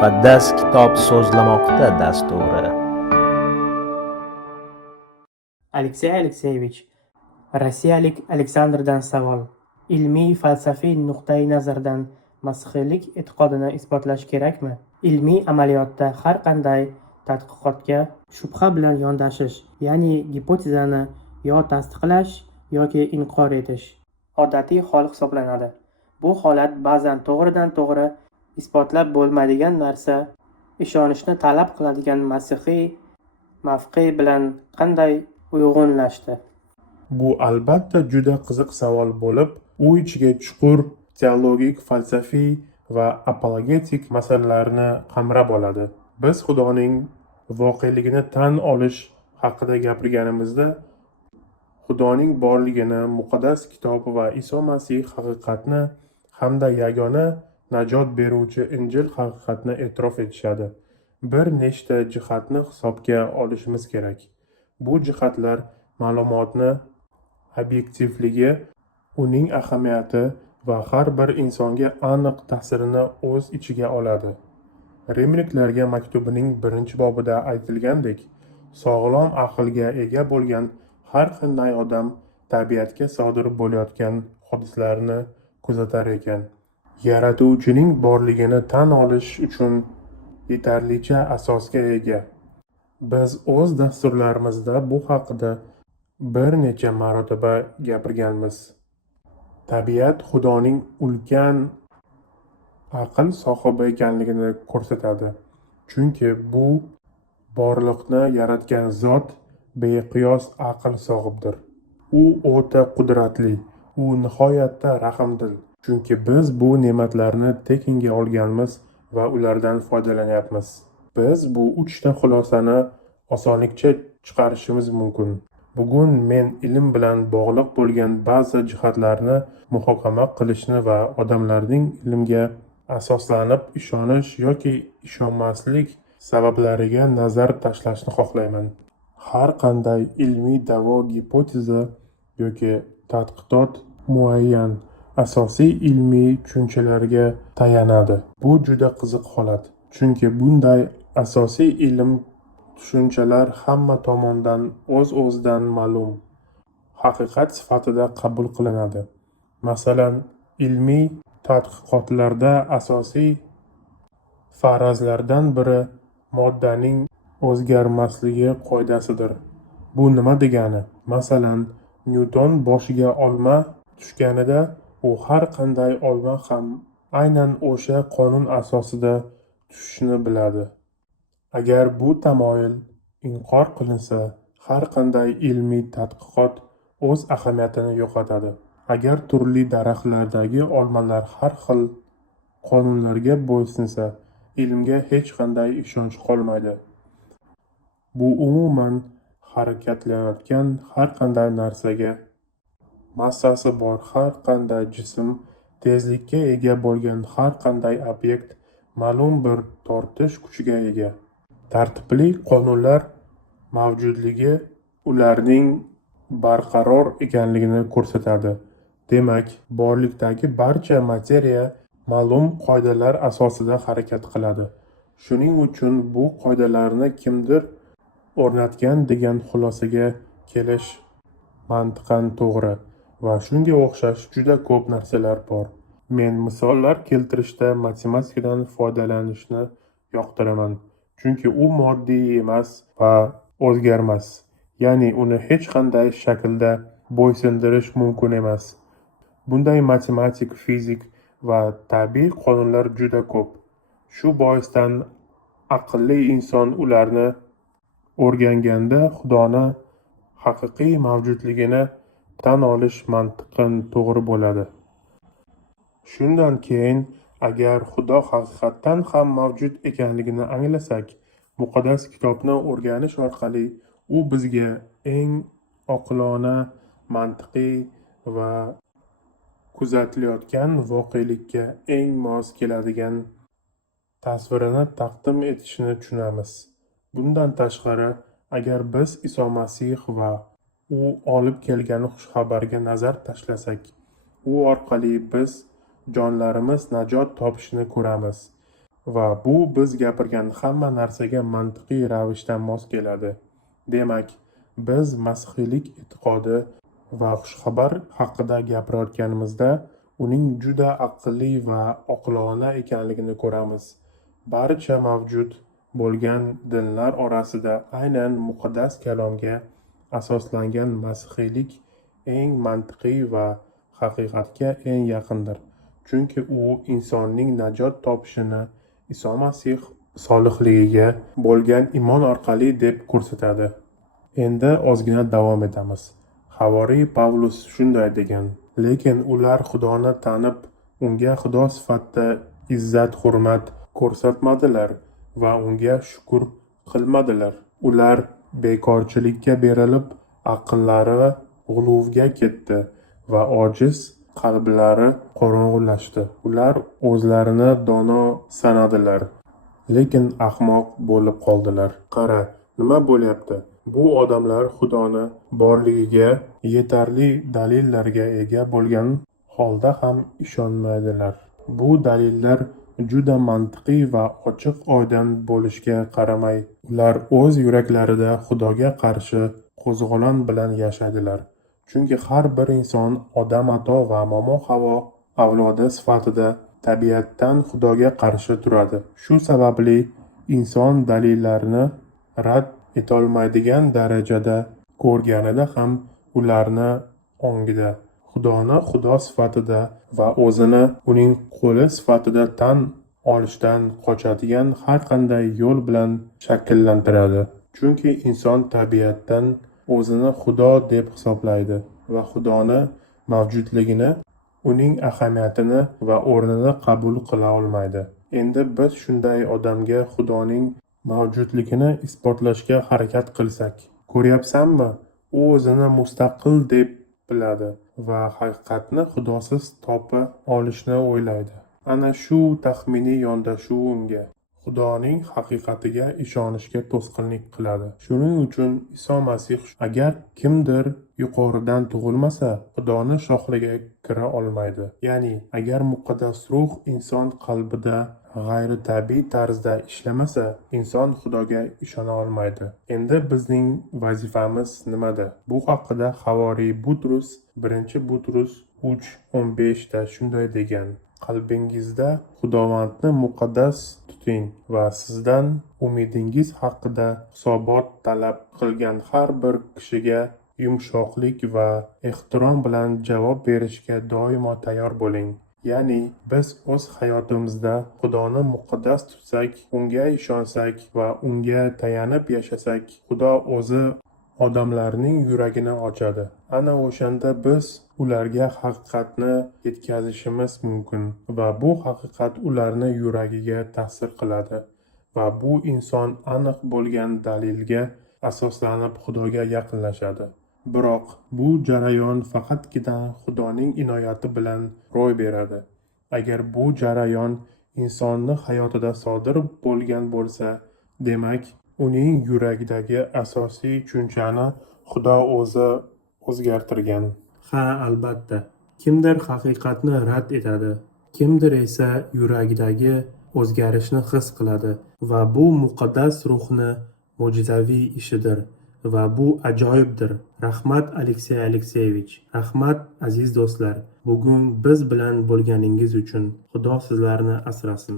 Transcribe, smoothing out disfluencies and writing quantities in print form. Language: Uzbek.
Muqaddas kitob so'zlamoqda dasturi. Aleksey Alekseyevich, rossiyalik Aleksandrdan savol. Ilmiy-falsafiy nuqtai nazardan masihiylik e'tiqodini isbotlash kerakmi? Ilmiy amaliyotda har qanday tadqiqotga shubha bilan yondashish, ya'ni gipotezani yo tasdiqlash yoki inkor etish odatiy hol hisoblanadi. Bu holat ba'zan to'g'ridan-to'g'ri isbotlab bo'lmaydigan narsa ishonishni talab qiladigan masihiy mavqe bilan qanday uyg'unlashdi? Bu albatta juda qiziq savol bo'lib, u ichiga chuqur teologik, falsafiy va apologetik masalalarni qamrab oladi. Biz Xudoning voqeligini tan olish haqida gapirganimizda, Xudoning borligini, muqaddas kitob va Iso Masih haqiqatni hamda yagona najot beruvchi Injil haqiqatni e'tirof etishadi. Bir nechta jihatni hisobga olishimiz kerak. Bu jihatlar ma'lumotni obyektivligi, uning ahamiyati va har bir insonga aniq ta'sirini o'z ichiga oladi. Rimliklarga maktubining 1-bobida aytilgandek, sog'lom aqlga ega bo'lgan har qanday odam tabiatga sodir bo'layotgan hodisalarni kuzatar ekan. Yaratuvchining borligini tan olish uchun yetarlicha asosga ega. Biz o'z dasturlarimizda bu haqida bir necha marotaba gapirganmiz. Tabiat Xudoning ulkan aql sohibi ekanligini ko'rsatadi. Chunki bu borliqni yaratgan zot beqiyos aql sohibidir. U o'ta qudratli, u nihoyatda rahmdil. Chunki biz bu ne'matlarni tekinga olganmiz va ulardan foydalanyapmiz. Biz bu 3 ta xulosani osonlikcha chiqarishimiz mumkin. Bugun men ilm bilan bog'liq bo'lgan ba'zi jihatlarni muhokama qilishni va odamlarning ilmga asoslanib ishonish yoki ishonmaslik sabablariga nazar tashlashni xohlayman. Har qanday ilmiy da'vo, gipoteza yoki tadqiqot muayyan asosiy ilmiy tushunchalarga tayanadi. Bu juda qiziq holat. Chunki bunday asosiy ilm tushunchalar hamma tomonidan o'z-o'zidan ma'lum haqiqat sifatida qabul qilinadi. Masalan, ilmiy tadqiqotlarda asosiy farazlardan biri moddaning o'zgarmasligi qoidasidir. Bu nima degani? Masalan, Nyuton boshiga olma tushganida u har qanday olma ham aynan o'sha qonun asosida tushishni biladi. Agar bu tamoyil inkor qilinsa, har qanday ilmiy tadqiqot o'z ahamiyatini yo'qotadi. Agar turli daraxtlardagi olmalar har xil qonunlarga bo'ysunsa, ilmga hech qanday ishonch qolmaydi. Bu umuman harakatlanayotgan har qanday narsaga, massasi bor har qanday jism, tezlikka ega bo'lgan har qanday obyekt ma'lum bir tortish kuchiga ega. Tartibli qonunlar mavjudligi ularning barqaror ekanligini ko'rsatadi. Demak, borlikdagi barcha materiya ma'lum qoidalar asosida harakat qiladi. Shuning uchun bu qoidalarni kimdir o'rnatgan degan xulosaga kelish mantiqan to'g'ri va shunga o'xshash juda ko'p narsalar bor. Men misollar keltirishda matematikadan foydalanishni yoqtiraman. Chunki u moddiy emas va o'zgarmas. Ya'ni uni hech qanday shaklda bo'ysundirish mumkin emas. Bunday matematik, fizik va tabiiy qonunlar juda ko'p. Shu boisdan aqlli inson ularni o'rganganda Xudoni haqiqiy mavjudligini tan olish mantiqan to'g'ri bo'ladi. Shundan keyin agar Xudo haqiqatdan ham mavjud ekanligini anglasak, muqaddas kitobni o'rganish orqali u bizga eng oqilona, mantiqiy va kuzatilayotgan voqelikka eng mos keladigan tasvirini taqdim etishini tushunamiz. Bundan tashqari, agar biz Iso Masih va u olib kelgan xushxabarga nazar tashlasak, u orqali biz jonlarimiz najot topishini ko'ramiz va bu biz gapirgan hamma narsaga mantiqiy ravishda mos keladi. Demak, biz masihiylik e'tiqodi va xushxabar haqida gapirayotganimizda uning juda aqlli va oqilona ekanligini ko'ramiz. Barcha mavjud bo'lgan dinlar orasida aynan muqaddas kalomga asoslangan masihiylik eng mantiqiy va haqiqatga eng yaqindir. Chunki u insonning najot topishini Iso Masih solihligiga bo'lgan iymon orqali deb ko'rsatadi. Endi ozgina davom etamiz. Havoriy Pavlus shunday degan: lekin ular Xudoni tanib, unga Xudo sifatida izzat hurmat ko'rsatmadilar va unga shukr qilmadilar. Ular bekorchilikka berilib, aqllari g'uluvga ketdi va ojiz qalblari qorong'ulashdi. Ular o'zlarini dono sanadilar, lekin ahmoq bo'lib qoldilar. Qara, nima bo'lyapti? Bu odamlar Xudoni borligiga yetarli dalillarga ega bo'lgan holda ham ishonmaydilar. Bu dalillar juda mantiqiy va ochiq oydin bo'lishiga qaramay, ular o'z yuraklarida Xudoga qarshi qo'zg'olon bilan yashaydilar. Chunki har bir inson odam ato va momo havo avlodi sifatida tabiatdan Xudoga qarshi turadi. Shu sababli inson dalillarni rad etolmaydigan darajada ko'rganida ham ularni ongida Xudoni Xudo sifatida va o'zini uning qo'li sifatida tan olishdan qochadigan har qanday yo'l bilan shakllantiradi. Chunki inson tabiatdan o'zini Xudo deb hisoblaydi va Xudoni mavjudligini, uning ahamiyatini va o'rnini qabul qila olmaydi. Endi biz shunday odamga Xudoning mavjudligini isbotlashga harakat qilsak, ko'ryapsanmi, u o'zini mustaqil deb biladi va haqiqatni Xudosiz topa olishni o'ylaydi. Ana shu taxminiy yondashuv unga Xudoning haqiqatiga ishonishga to'sqinlik qiladi. Shuning uchun Iso Masih agar kimdir yuqoridan tug'ilmasa, Xudoni shohligiga kira olmaydi. Ya'ni, agar muqaddas ruh inson qalbida g'ayritabiiy tarzda ishlamasa, inson Xudoga ishona olmaydi. Endi bizning vazifamiz nimada? Bu haqida Havoriy Butrus 1-Butrus 3:15 da shunday degan: qalbingizda Xudovandni muqaddas tuting va sizdan umidingiz haqida hisobot talab qilgan har bir kishiga yumshoqlik va ehtirom bilan javob berishga doimo tayyor bo'ling. Ya'ni, biz o'z hayotimizda Xudoni muqaddas tutsak, unga ishonsak va unga tayanib yashasak, Xudo o'zi odamlarning yuragini ochadi. Ana o'shanda biz ularga haqiqatni yetkazishimiz mumkin va bu haqiqat ularni yuragiga ta'sir qiladi va bu inson aniq bo'lgan dalilga asoslanib Xudoga yaqinlashadi. Biroq bu jarayon faqatgina Xudoning inoyati bilan ro'y beradi. Agar bu jarayon insonning hayotida sodir bo'lgan bo'lsa, demak, uning yuragidagi asosiy tushunchani Xudo o'zi o'zgartirgan. Ha, albatta, kimdir haqiqatni rad etadi, kimdir esa yuragidagi o'zgarishni his qiladi va bu muqaddas ruhni mo'jizaviy ishidir va bu ajoyibdir. Rahmat, Aleksey Alekseyevich. Rahmat, aziz do'stlar. Bugun biz bilan bo'lganingiz uchun Xudo sizlarni asrasin.